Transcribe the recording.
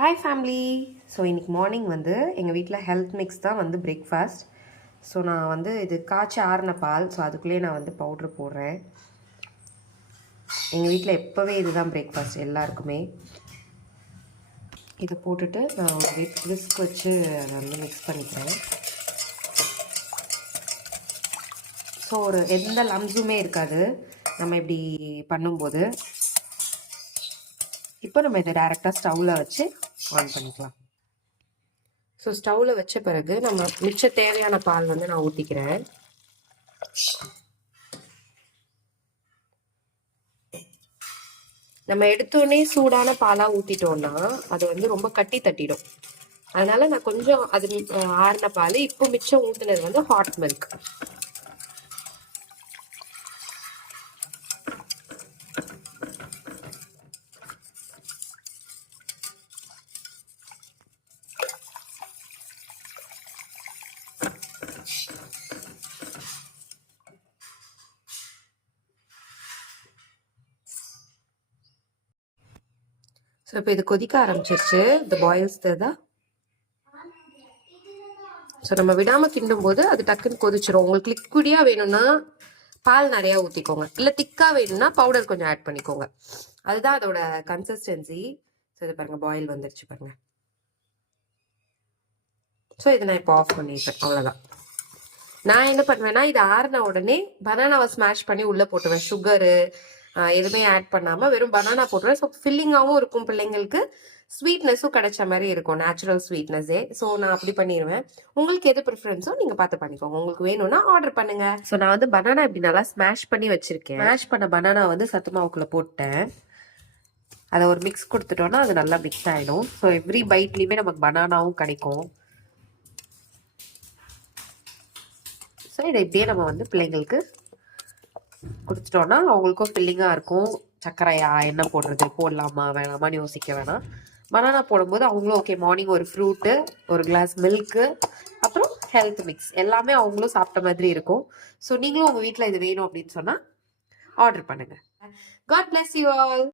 Hi family. So இன்றைக்கி morning வந்து எங்கள் வீட்டில் ஹெல்த் மிக்ஸ் தான் வந்து பிரேக்ஃபாஸ்ட். ஸோ நான் வந்து இது காய்ச்சி ஆறின பால். ஸோ அதுக்குள்ளேயே நான் வந்து பவுட்ரு போடுறேன். எங்கள் வீட்டில் எப்போவே இதுதான் பிரேக்ஃபாஸ்ட் எல்லாருக்குமே. இதை போட்டுட்டு நான் ஒரு விஸ்க் வச்சு அதை வந்து மிக்ஸ் பண்ணிக்கிறேன். ஸோ ஒரு எந்த லம்ஸுமே இருக்காது நம்ம இப்படி பண்ணும்போது. இப்போ நம்ம இதை டைரெக்டாக ஸ்டவ்வில் வச்சு ஆன் பண்ணிக்கலாம். ஸோ ஸ்டவ்வில் வச்ச பிறகு நம்ம மிச்ச தேவையான பால் வந்து நான் ஊற்றிக்கிறேன். நம்ம எடுத்தோடனே சூடான பாலாக ஊற்றிட்டோம்னா அது வந்து ரொம்ப கட்டி தட்டிடும். அதனால நான் கொஞ்சம் அது ஆறின பால். இப்போ மிச்சம் ஊற்றுனது வந்து ஹாட் மில்க். ஸோ இப்போ இது கொதிக்க ஆரம்பிச்சிருச்சு. இந்த பாயில்ஸ் தான். ஸோ நம்ம விடாமல் கிண்டும் போது அது டக்குன்னு கொதிச்சிடும். உங்களுக்கு லிக்விடியாக வேணும்னா பால் நிறையா ஊற்றிக்கோங்க, இல்லை திக்காக வேணும்னா பவுடர் கொஞ்சம் ஆட் பண்ணிக்கோங்க. அதுதான் அதோட கன்சிஸ்டன்சி. ஸோ இது பாருங்கள், பாயில் வந்துருச்சு பாருங்கள். ஸோ இதை நான் இப்போ ஆஃப் பண்ணிட்டேன். அவ்வளோதான். நான் என்ன பண்ணுவேன்னா, இது ஆறின உடனே பனானாவை ஸ்மாஷ் பண்ணி உள்ளே போட்டுவேன். சுகரு எதுவுமே ஆட் பண்ணாமல் வெறும் பனானா போட்டுருவேன். ஸோ ஃபில்லிங்காகவும் இருக்கும், பிள்ளைங்களுக்கு ஸ்வீட்னஸும் கிடைச்ச மாதிரி இருக்கும், நேச்சுரல் ஸ்வீட்னஸே. ஸோ நான் அப்படி பண்ணிடுவேன். உங்களுக்கு எது ப்ரிஃபரன்ஸோ நீங்கள் பார்த்து பண்ணிக்கோங்க. உங்களுக்கு வேணும்னா ஆர்டர் பண்ணுங்க. ஸோ நான் வந்து பனானா இப்படி நல்லா ஸ்மாஷ் பண்ணி வச்சிருக்கேன். ஸ்மாஷ் பண்ண பனானா வந்து சத்து மாவுக்குள்ளே போட்டேன். அதை ஒரு மிக்ஸ் கொடுத்துட்டோன்னா அது நல்லா மிக்ஸ் ஆகிடும். ஸோ எவ்ரி பைட்லேயுமே நமக்கு பனானாவும் கிடைக்கும். ஸோ இதை இப்படியே நம்ம வந்து பிள்ளைங்களுக்கு கொடுத்துட்டோன்னா அவங்களுக்கும் ஃபில்லிங்காக இருக்கும். சர்க்கரையா என்ன போடுறது, போடலாமா வேணாமான்னு யோசிக்க வேணாம். பனானா போடும்போது அவங்களும் ஓகே, மார்னிங் ஒரு ஃப்ரூட்டு, ஒரு கிளாஸ் மில்க்கு, அப்புறம் ஹெல்த் மிக்ஸ் எல்லாமே அவங்களும் சாப்பிட்ட மாதிரி இருக்கும். ஸோ நீங்களும் உங்கள் வீட்டில் இது வேணும் அப்படின்னு சொன்னால் ஆர்டர் பண்ணுங்கள். God bless you all.